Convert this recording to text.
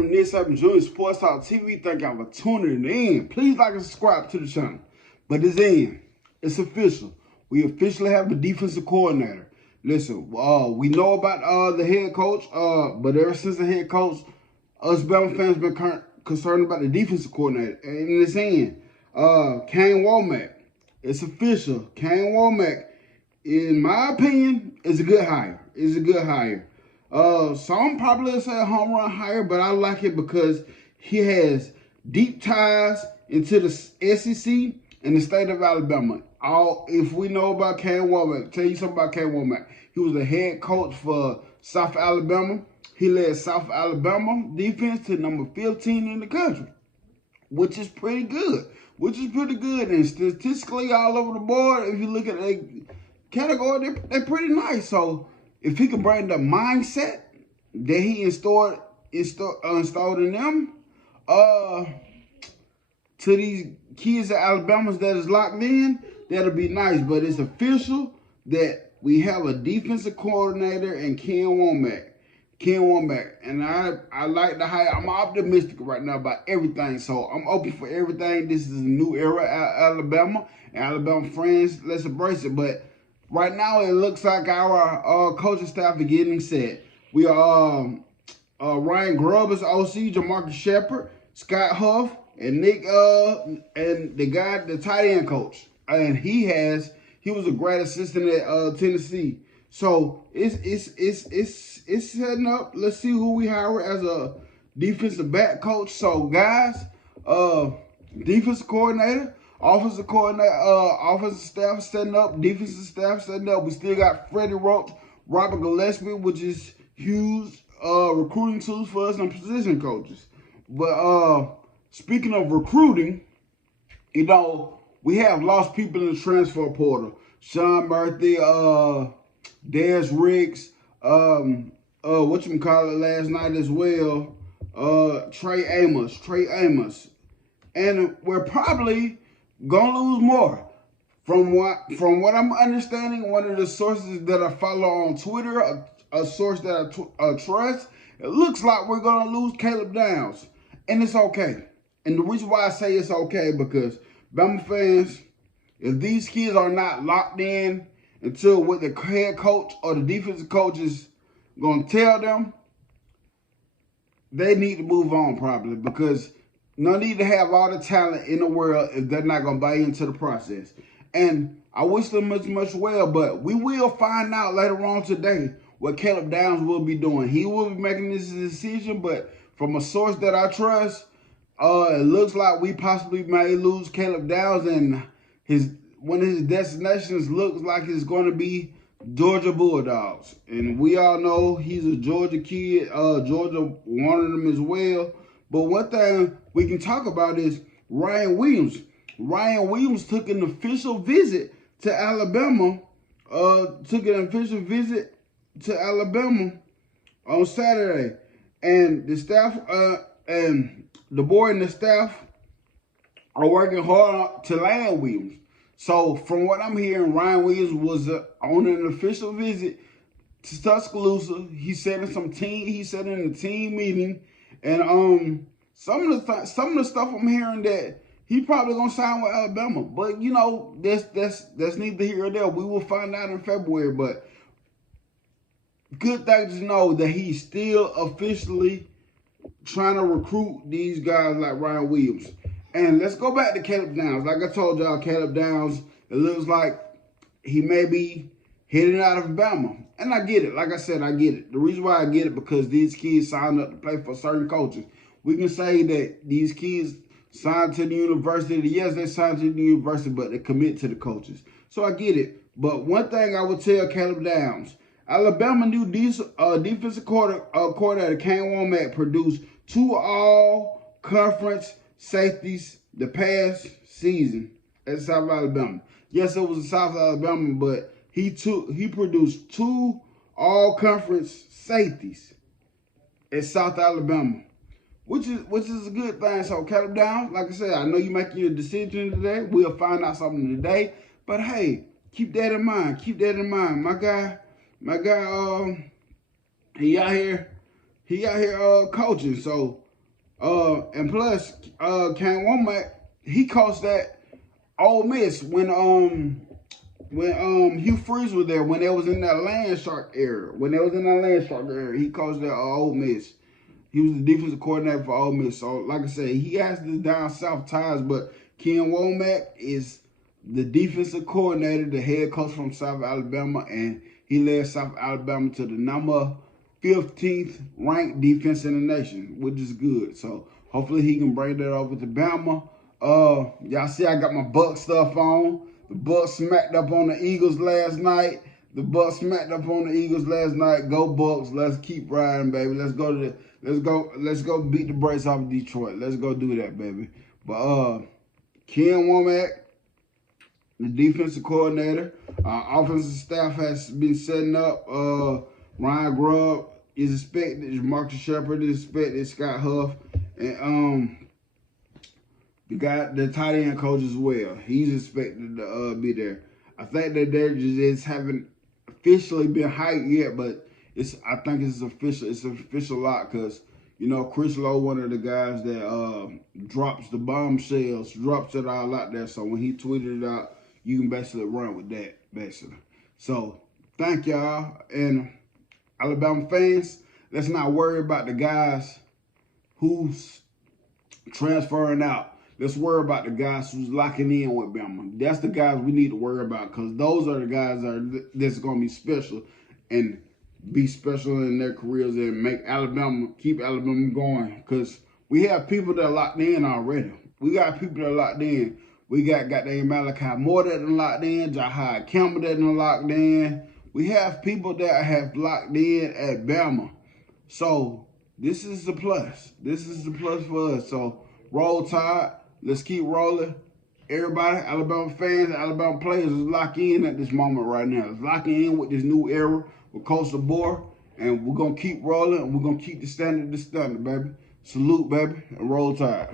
from Nick Saban Jr. Sports Talk TV. Thank y'all for tuning in. Please like and subscribe to the channel. But it's in. It's official. We officially have the defensive coordinator. Listen, we know about the head coach, but ever since the head coach, us Bama fans been concerned about the defensive coordinator. And it's in. Kane Womack. It's official. Kane Womack, in my opinion, is a good hire. Some probably say a home run hire, but I like it because he has deep ties into the SEC and the state of Alabama. If we know about Kane Womack, tell you something about Kane Womack. He was the head coach for South Alabama. He led South Alabama defense to number 15 in the country, which is pretty good. And statistically all over the board, if you look at the category, they're pretty nice. So if he can bring the mindset that he installed in them to these kids at Alabama that is locked in, that'll be nice. But it's official that we have a defensive coordinator in Kane Womack. And I like the hire. I'm optimistic right now about everything. So I'm open for everything. This is a new era at Alabama. And Alabama friends, let's embrace it. But right now, it looks like our coaching staff is getting set. We are Ryan Grubb is OC, Jamarcus Shepard, Scott Huff, and Nick and the tight end coach. And he was a great assistant at Tennessee. So it's setting up. Let's see who we hire as a defensive back coach. So guys, defensive coordinator. Offensive coordinator, offensive staff setting up, defensive staff setting up. We still got Freddie Roach, Robert Gillespie, which is huge recruiting tools for us and position coaches. But speaking of recruiting, we have lost people in the transfer portal. Sean Murphy, Dez Riggs, last night as well, Trey Amos. And we're probably gonna lose more. From what I'm understanding, one of the sources that I follow on Twitter, a source that I trust, it looks like we're gonna lose Caleb Downs, and it's okay. And the reason why I say it's okay because Bama fans, if these kids are not locked in until what the head coach or the defensive coach is gonna tell them, they need to move on probably because no need to have all the talent in the world if they're not going to buy into the process. And I wish them much well, but we will find out later on today what Caleb Downs will be doing. He will be making this decision, but from a source that I trust, it looks like we possibly may lose Caleb Downs, and one of his destinations looks like it's going to be Georgia Bulldogs. And we all know he's a Georgia kid. Georgia wanted him as well. But one thing we can talk about is Ryan Williams. Ryan Williams took an official visit to Alabama. On Saturday, and the staff and the board and the staff are working hard to land Williams. So from what I'm hearing, Ryan Williams was on an official visit to Tuscaloosa. He said in a team meeting. And some of the stuff I'm hearing that he probably gonna sign with Alabama, but that's neither here or there. We will find out in February. But good thing to know that he's still officially trying to recruit these guys like Ryan Williams. And let's go back to Caleb Downs. Like I told y'all, Caleb Downs, it looks like he may be heading out of Bama. And I get it. Like I said, I get it. The reason why I get it because these kids signed up to play for certain coaches. We can say that these kids signed to the university. Yes, they signed to the university, but they commit to the coaches. So I get it. But one thing I would tell Caleb Downs, Alabama new defensive coordinator Kane Womack produced 2 all-conference safeties the past season at South Alabama. Yes, it was in South Alabama, but he produced 2 all-conference safeties at South Alabama, which is a good thing. So Caleb Downs, like I said, I know you're making your decision today. We'll find out something today. But hey, keep that in mind. Keep that in mind. My guy, he out here coaching. So And plus, Kane Womack, he coached that Ole Miss when Hugh Freeze was there, when they was in that land shark era. When they was in that land shark era, he coached that Ole Miss. He was the defensive coordinator for Ole Miss. So, like I said, he has the down south ties, but Kane Womack is the defensive coordinator, the head coach from South Alabama, and he led South Alabama to the number 15th ranked defense in the nation, which is good. So hopefully he can bring that over to Bama. Y'all see I got my Buck stuff on. The Bucks smacked up on the Eagles last night. Go Bucks. Let's keep riding, baby. Let's go beat the brakes off of Detroit. Let's go do that, baby. But Kane Womack, the defensive coordinator, offensive staff has been setting up. Ryan Grubb is expected. Marcus Shepard is expected. Scott Huff, and the tight end coach as well. He's expected to be there. I think that they just haven't officially been hyped yet, but I think it's official. It's an official lot because Chris Lowe, one of the guys that drops the bombshells, drops it all out there. So when he tweeted it out, you can basically run with that, basically. So thank y'all, and Alabama fans, let's not worry about the guys who's transferring out. Let's worry about the guys who's locking in with Bama. That's the guys we need to worry about because those are the guys that's going to be special and be special in their careers and keep Alabama going because we have people that are locked in already. We got people that are locked in. We got goddamn Malachi Moore that are locked in, Jahad Campbell that are locked in. We have people that have locked in at Bama. So this is the plus. This is the plus for us. So roll tide. Let's keep rolling. Everybody, Alabama fans, Alabama players is locking in at this moment right now. It's locking in with this new era with Coach DeBoer. And we're going to keep rolling and we're going to keep the standard, baby. Salute, baby, and roll tide.